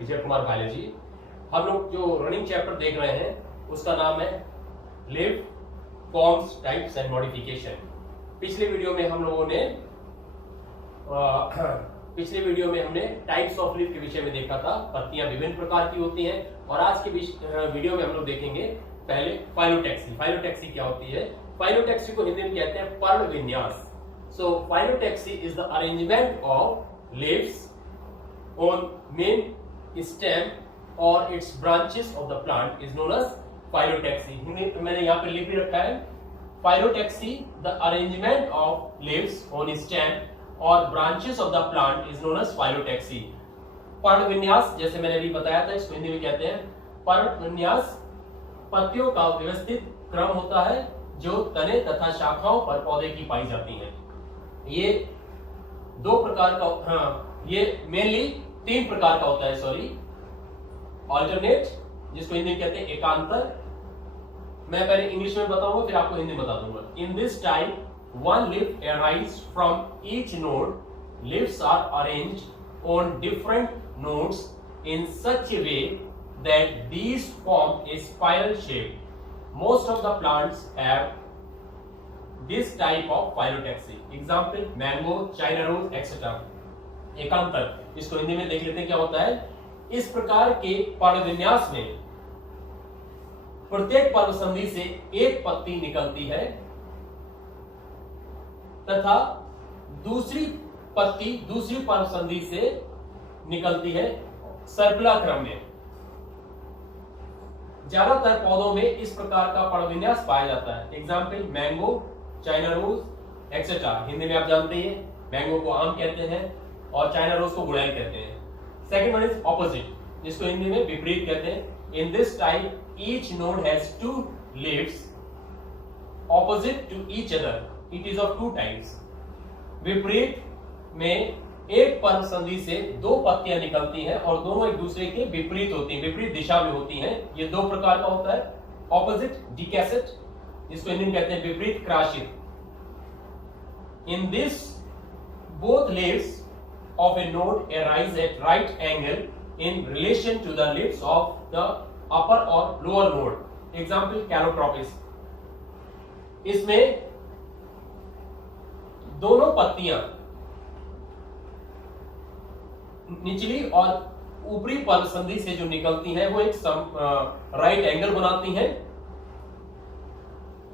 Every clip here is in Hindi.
विजय कुमार बायोलॉजी। हम लोग जो रनिंग चैप्टर देख रहे हैं उसका नाम है leaf forms types and modification. पिछले वीडियो में हमने टाइप्स ऑफ लीफ के विषय में देखा था। पत्तियां विभिन्न प्रकार की होती हैं और आज के वीडियो में हम लोग देखेंगे पहले फाइलोटैक्सी। फाइलोटैक्सी क्या होती है? फाइलोटैक्सी को हिंदी में कहते हैं पर्ण विन्यास। So phyllotaxy is the arrangement of leaves on main stem or its branches of the plant is known as phyllotaxy। मैंने यहाँ पे लिख भी रखा है phyllotaxy, the arrangement of leaves on stem or branches of the plant is known as phyllotaxy। पर्ण विन्यास जैसे मैंने अभी बताया था, इसको हिंदी में कहते हैं पर्ण विन्यास। पत्तियों का व्यवस्थित क्रम होता है जो तने तथा शाखाओं पर पौधे की पाई जाती हैं। ये दो प्रकार का, ये मेनली तीन प्रकार का होता है, सॉरी, ऑल्टरनेट, जिसको हिंदी में कहते हैं एकांतर। मैं पहले इंग्लिश में बताऊंगा फिर आपको हिंदी में बता दूंगा। In this type one leaf arise from each node, leaves are arranged on different nodes in such a way that these form a spiral shape. Most of the plants have this type of phyllotaxy. Example mango, China rose etcetera. एकांतर, इसको हिंदी में देख लेते हैं क्या होता है। इस प्रकार के पर्ण विन्यास में प्रत्येक पर्व संधि से एक पत्ती निकलती है तथा दूसरी पत्ती दूसरी पर्व संधि से निकलती है सर्कुलर क्रम में। ज्यादातर पौधों में इस प्रकार का पर्ण विन्यास पाया जाता है। Example mango, China rose etcetera. Hindi में आप जानते हैं मैंगो को आम कहते हैं और चाइना रोज को गुड़ैल कहते हैं। सेकंड वन इज ऑपोजिट, जिसको हिंदी में विपरीत कहते हैं। In this type each node has two leaves opposite to each other, it is of two types. विपरीत में एक पर्व संधि से दो पत्तियां निकलती हैं और दोनों एक दूसरे के विपरीत होती हैं, विपरीत दिशा में होती हैं। ये दो प्रकार का होता है, ऑपोजिट डिकैसेट, जिसको हिंदी में कहते हैं विपरीत क्राशित। In this both leaves of a node arise at right angle in relation to the leaves of the upper or lower node. Example Calotropis। इसमें दोनों पत्तियां निचली और ऊपरी पर्व संधि से जो निकलती हैं वो एक राइट एंगल बनाती हैं।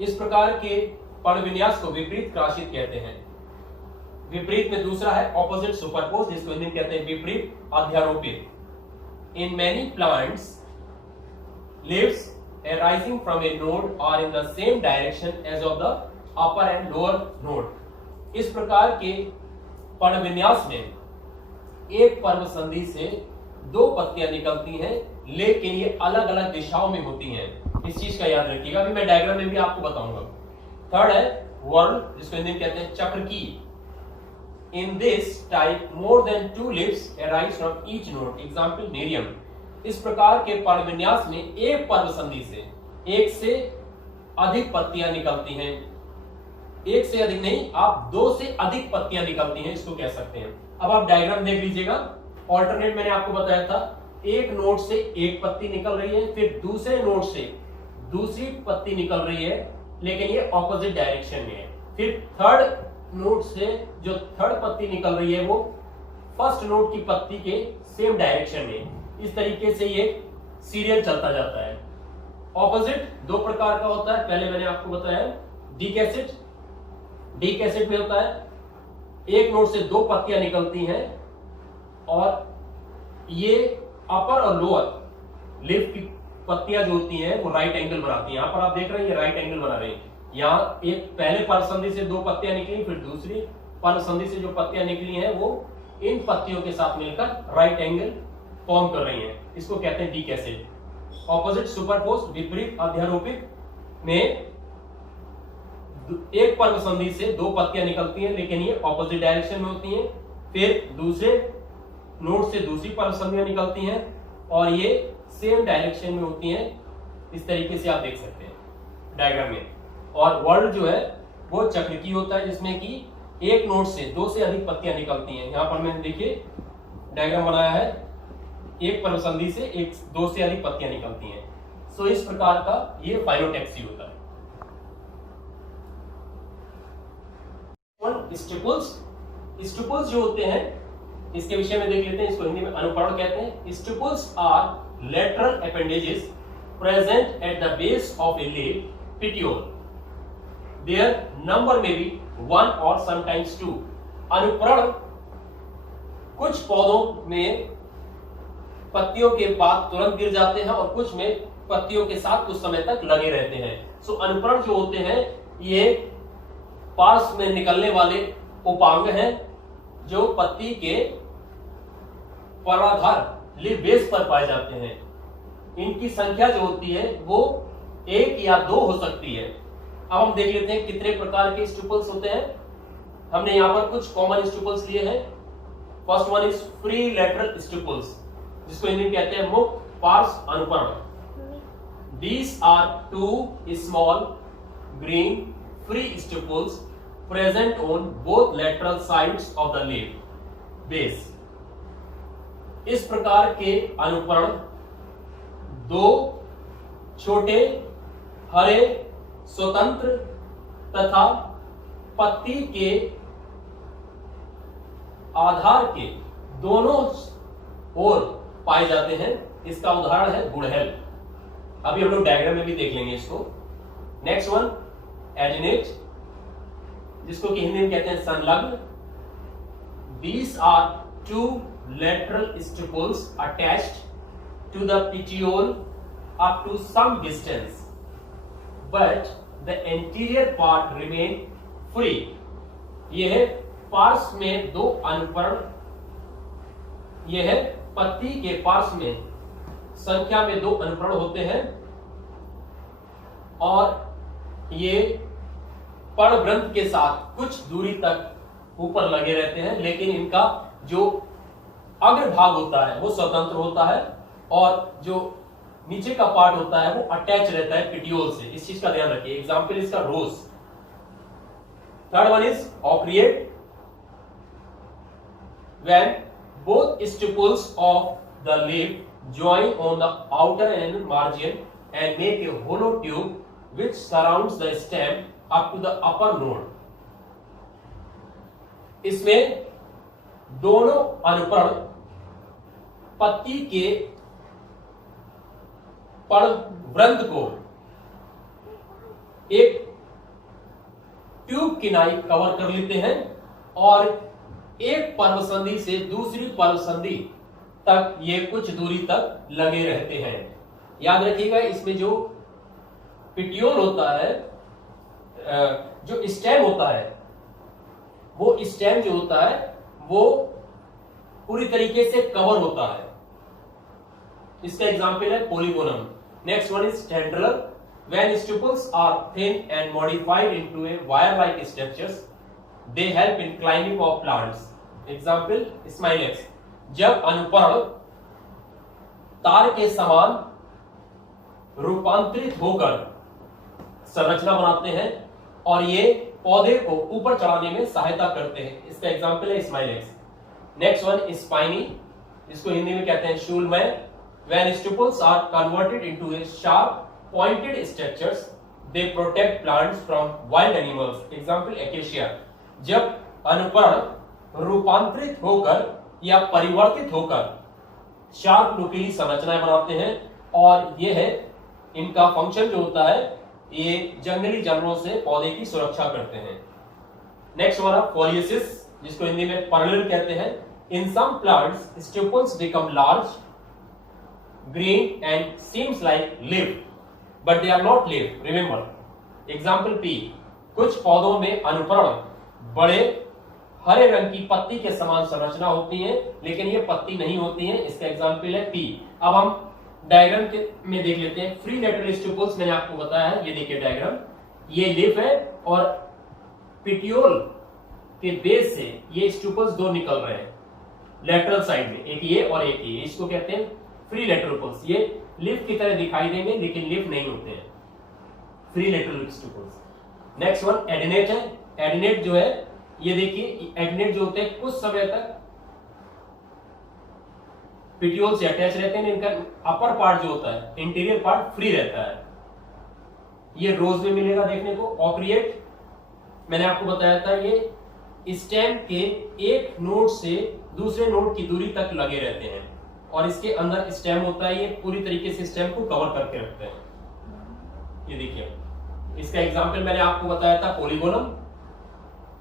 इस प्रकार के पर्ण विन्यास को विपरीत क्राशित कहते हैं। विपरीत में दूसरा है ऑपोजिट सुपरपोज, जिसको हिंदी में कहते हैं विपरीत अध्यारोपित। In many plants leaves arising from a node are in the same direction as of the upper and lower node। इस प्रकार के पर्ण विन्यास में एक पर्व संधि से दो पत्तियां निकलती हैं लेकिन ये अलग अलग दिशाओं में होती हैं। इस चीज का याद रखिएगा, अभी मैं डायग्राम में भी आपको बताऊंगा। थर्ड है वर्ल, जिसको हिंदी में कहते हैं चक्रकी। In this type, more than two leaves arise from each node. Example nerium. इस प्रकार के पर्ण विन्यास में एक पर्व संधि से एक से अधिक पत्तियां निकलती हैं। एक से अधिक नहीं, आप दो से अधिक पत्तियां निकलती हैं, इसको कह सकते हैं। अब आप डायग्राम देख लीजिएगा। ऑल्टरनेट मैंने आपको बताया था, एक नोड से एक पत्ती निकल रही है, फिर दूसरे नोड से दूसरी पत्ती निकल रही है, लेकिन ये ऑपोजिट डायरेक्शन में है। फिर थर्ड नोड से जो थर्ड पत्ती निकल रही है वो फर्स्ट नोड की पत्ती के सेम डायरेक्शन में। इस तरीके से ये सीरियल चलता जाता है। ऑपोजिट दो प्रकार का होता है, पहले मैंने आपको बताया डिकैसेट। डिकैसेट में होता है एक नोड से दो पत्तियां निकलती हैं और ये अपर और लोअर लीफ की पत्तियां जो होती हैं वो राइट एंगल बनाती हैं। यहां पर आप देख रहे हैं ये राइट एंगल बना रहे हैं। यहाँ एक पहले पर्व संधि से दो पत्तियां निकली, फिर दूसरी पर्व संधि से जो पत्तियां निकली हैं वो इन पत्तियों के साथ मिलकर राइट एंगल फॉर्म कर रही हैं। इसको कहते हैं डिकैसेट। ऑपोजिट सुपरपोज, विपरीत अध्यारोपित में एक पर्व संधि से दो पत्तियां निकलती हैं लेकिन ये ऑपोजिट डायरेक्शन में होती हैं। फिर दूसरे नोड से दूसरी पर्व संधियां निकलती हैं और ये सेम डायरेक्शन में होती हैं। इस तरीके से आप देख सकते हैं डायग्राम में। और वर्ड जो है वो चक्र होता है, जिसमें कि एक नोड से दो से अधिक पत्तियां निकलती हैं। यहां पर मैंने देखिए डायग्राम बनाया है। एक पर्वसंधि से एक दो से अधिक पत्तियां निकलती हैं। सो इस प्रकार का ये फाइलोटैक्सी होता है। स्टिपुल्स जो होते हैं इसके विषय में देख लेते हैं। इसको हिंदी में अनुपर्ण कहते हैं। Stipules are lateral appendages present at the base of a leaf petiole. Their number may be 1 or sometimes 2. अनुपर्ण कुछ पौधों में पत्तियों के बाद तुरंत गिर जाते हैं और कुछ में पत्तियों के साथ कुछ समय तक लगे रहते हैं। सो अनुपर्ण जो होते हैं ये पार्श्व में निकलने वाले उपांग हैं जो पत्ती के पराधार लीफ बेस पर पाए जाते हैं। इनकी संख्या जो होती है वो 1 या 2 हो सकती है। अब हम देख लेते हैं कितने प्रकार के स्टिपुल्स होते हैं। हमने यहां पर कुछ कॉमन स्टिपुल्स लिए हैं। First one is free lateral stipules, जिसको हिंदी में कहते हैं मुक्त पार्श्व अनुपर्ण। These are 2 small green free stipules present on both lateral sides of the leaf base. इस प्रकार के अनुपर्ण 2 छोटे हरे स्वतंत्र तथा पत्ती के आधार के दोनों ओर पाए जाते हैं। इसका उदाहरण है गुड़हल। अभी हम लोग डायग्राम में भी देख लेंगे इसको। नेक्स्ट वन एडिनेट, जिसको कि हिंदी में कहते हैं संलग्न। These are 2 lateral stipules attached to the petiole up to some distance, but the anterior part remain free. यह पार्श्व में 2 अनुपर्ण, यह पत्ती के पार्श्व में संख्या में 2 अनुपर्ण होते हैं और ये पर्णग्रंथ के साथ कुछ दूरी तक ऊपर लगे रहते हैं, लेकिन इनका जो अग्रभाग होता है वो स्वतंत्र होता है और जो नीचे का पार्ट होता है वो अटैच रहता है पिटियोल से। इस चीज का ध्यान रखिए। एग्जांपल इसका rose. Third one is ochreate, when both stipules of the leaf join on the outer end margin and make a hollow tube which surrounds the stem up to the upper node. इसमें दोनों अनुपर्ण पत्ती के पर्णवृंत को एक ट्यूब किनाई कवर कर लेते हैं और एक पर्वसंधि से दूसरी पर्वसंधि तक ये कुछ दूरी तक लगे रहते हैं। याद रखिएगा, इसमें जो पिटियोल होता है, जो स्टेम होता है, वो स्टेम जो होता है वो पूरी तरीके से कवर होता है। इसका एग्जांपल है Polygonum. Next one is tendrillar, when stipules are thin and modified into a wire like structures they help in climbing of plants. Example Smilax, जब अनुपर्ण तार के समान रूपांतरित होकर संरचना बनाते हैं और ये पौधे को ऊपर चढ़ाने में सहायता करते हैं। इसका एग्जांपल है स्माइलेक्स। नेक्स्ट वन स्पाइनी, इसको हिंदी में कहते हैं शूलमय। When stipules are converted into a sharp pointed structures, they protect plants from wild animals. Example acacia, जब अनुपर्ण रूपांतरित होकर या परिवर्तित होकर शार्प नुकीली संरचनाएं बनाते हैं और ये है इनका फंक्शन जो होता है, ये जंगली जानवरों से पौधे की सुरक्षा करते हैं। नेक्स्ट वन है फोलियोसिस, जिसको हिंदी में पर्लिन कहते हैं। In some plants, stipules become large, green and seems like leaf, but they are not leaf. Remember. Example P. कुछ पौधों में अनुपर्ण बड़े हरे रंग की पत्ती के समान संरचना होती है, लेकिन ये पत्ती नहीं होती है। इसका एग्जाम्पल है P। अब हम डायग्राम में देख लेते हैं। फ्री लेटरल स्टिपुल्स मैंने आपको बताया है, ये देखिए डायग्राम, ये लीफ है और पिटियोल के बेस से ये स्टिपुल्स 2 निकल रहे हैं लेटरल साइड में, एक ये और एक ये। इसको कहते हैं फ्री लेटरल पल्स। ये लीफ की तरह दिखाई देंगे लेकिन लीफ नहीं होते हैं, फ्री लेटरल स्टिपुल्स। नेक्स्ट वन एडिनेट है। एडिनेट जो है, ये देखिए एडिनेट जो होते हैं कुछ समय तक पिट्यूल से अटैच रहते हैं, इनका अपर पार्ट जो होता है, इंटीरियर पार्ट फ्री रहता है। ये रोज में मिलेगा देखने को। ऑक्रिएट मैंने आपको बताया था, ये स्टेम के एक नोड से दूसरे नोड की दूरी तक लगे रहते हैं और इसके अंदर स्टेम होता है, ये पूरी तरीके से स्टेम को कवर करके रखते हैं। ये देखिए, इसका एग्जांपल मैंने आपको बताया था पॉलीगोनम।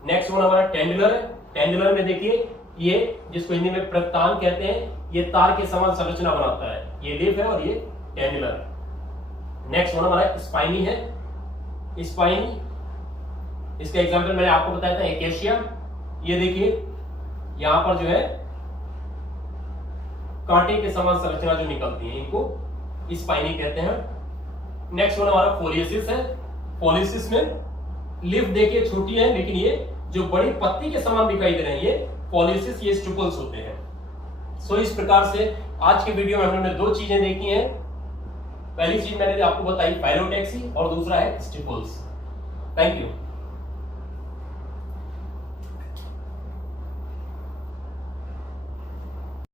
नेक्स्ट वन हमारा टेंडुलर है। टेंडुलर में देखिए, ये जिसको हिंदी में प्रत्तान कहते हैं, ये तार के समान संरचना बनाता है। ये लीफ है और ये टेंडुलर है। नेक्स्ट वन हमारा स्पाइनी है। स्पाइनी, इसका एग्जांपल मैंने आपको बताया था एकेशिया। ये देखिए, यहां पर जो है कांटे के समान संरचना जो निकलती है, इनको स्पाइनी कहते हैं। नेक्स्ट वन हमारा फोलियसिस है। फोलियसिस में लीफ देखिए छोटी है, लेकिन ये जो बड़ी पत्ती के समान दिखाई दे रहे हैं, ये फोलियसिस, ये स्टिपुल्स होते हैं। सो इस प्रकार से आज के वीडियो में हमने दो चीजें देखी हैं। पहली चीज मैंने आपको बताई फाइलोटैक्सी और दूसरा है स्टिपुल्स। Thank you.